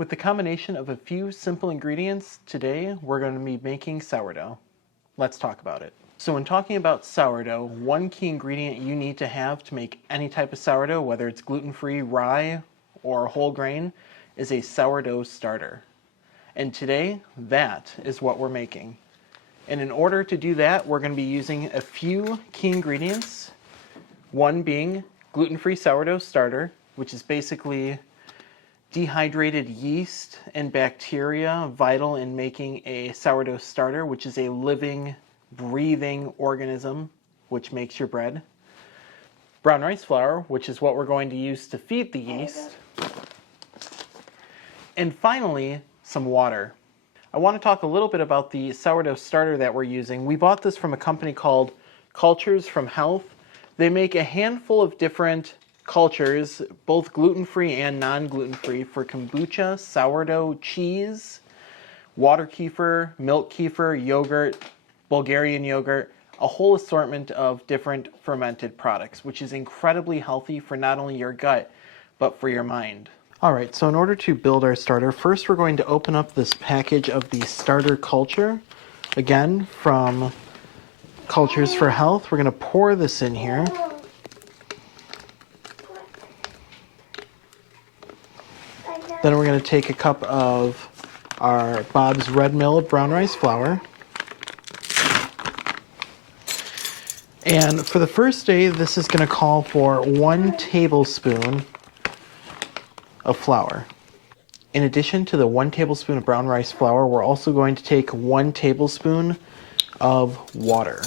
With the combination of a few simple ingredients, today we're going to be making sourdough. Let's talk about it. So when talking about sourdough, one key ingredient you need to have to make any type of sourdough, whether it's gluten-free, rye, or whole grain, is a sourdough starter. And today, that is what we're making. And in order to do that, we're going to be using a few key ingredients. One being gluten-free sourdough starter, which is basically dehydrated yeast and bacteria vital in making a sourdough starter, which is a living, breathing organism which makes your bread. Brown rice flour, which is what we're going to use to feed the yeast. And finally, some water. I want to talk a little bit about the sourdough starter that we're using. We bought this from a company called Cultures from Health. They make a handful of different cultures, both gluten-free and non-gluten-free, for kombucha, sourdough, cheese, water kefir, milk kefir, yogurt, Bulgarian yogurt, a whole assortment of different fermented products, which is incredibly healthy for not only your gut, but for your mind. Alright, so in order to build our starter, first we're going to open up this package of the starter culture, again from Cultures for Health. We're going to pour this in here. Then we're going to take a cup of our Bob's Red Mill brown rice flour. And for the first day, this is going to call for 1 tablespoon of flour. In addition to the 1 tablespoon of brown rice flour, we're also going to take 1 tablespoon of water.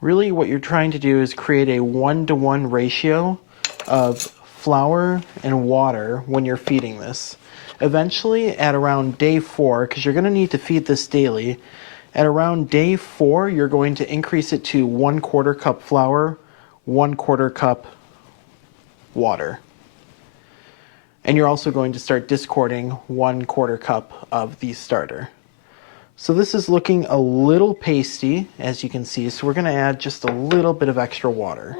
Really what you're trying to do is create a 1-to-1 ratio of flour and water when you're feeding this. Eventually, at around day 4, because you're going to need to feed this daily, at around day 4, you're going to increase it to 1/4 cup flour, 1/4 cup water. And you're also going to start discording 1/4 cup of the starter. So this is looking a little pasty, as you can see, so we're going to add just a little bit of extra water.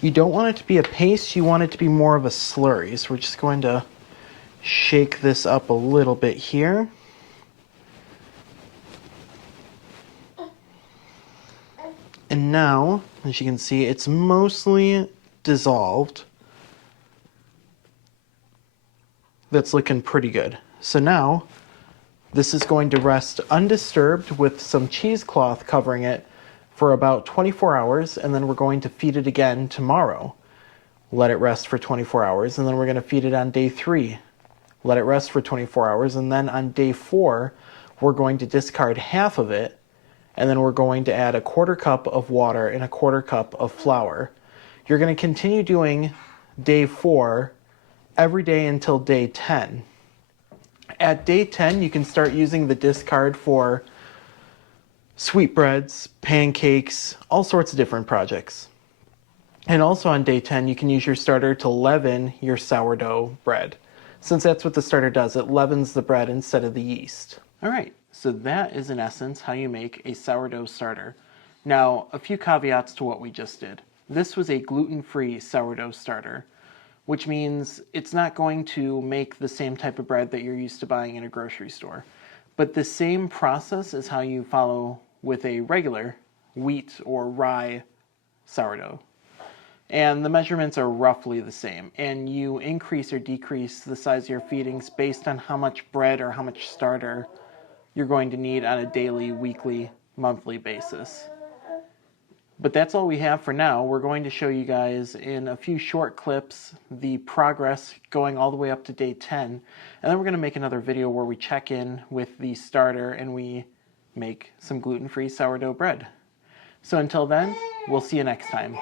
You don't want it to be a paste, you want it to be more of a slurry. So we're just going to shake this up a little bit here. And now, as you can see, it's mostly dissolved. That's looking pretty good. So now, this is going to rest undisturbed with some cheesecloth covering it for about 24 hours, and then we're going to feed it again tomorrow. Let it rest for 24 hours, and then we're going to feed it on day 3. Let it rest for 24 hours, and then on day 4, we're going to discard half of it, and then we're going to add 1/4 cup of water and 1/4 cup of flour. You're going to continue doing day 4 every day until day 10. At day 10, you can start using the discard for sweetbreads, pancakes, all sorts of different projects. And also on day 10, you can use your starter to leaven your sourdough bread. Since that's what the starter does, it leavens the bread instead of the yeast. All right, so that is in essence how you make a sourdough starter. Now, a few caveats to what we just did. This was a gluten-free sourdough starter, which means it's not going to make the same type of bread that you're used to buying in a grocery store. But the same process is how you follow with a regular wheat or rye sourdough. And the measurements are roughly the same. And you increase or decrease the size of your feedings based on how much bread or how much starter you're going to need on a daily, weekly, monthly basis. But that's all we have for now. We're going to show you guys in a few short clips the progress going all the way up to day 10. And then we're going to make another video where we check in with the starter and we make some gluten-free sourdough bread. So until then, we'll see you next time.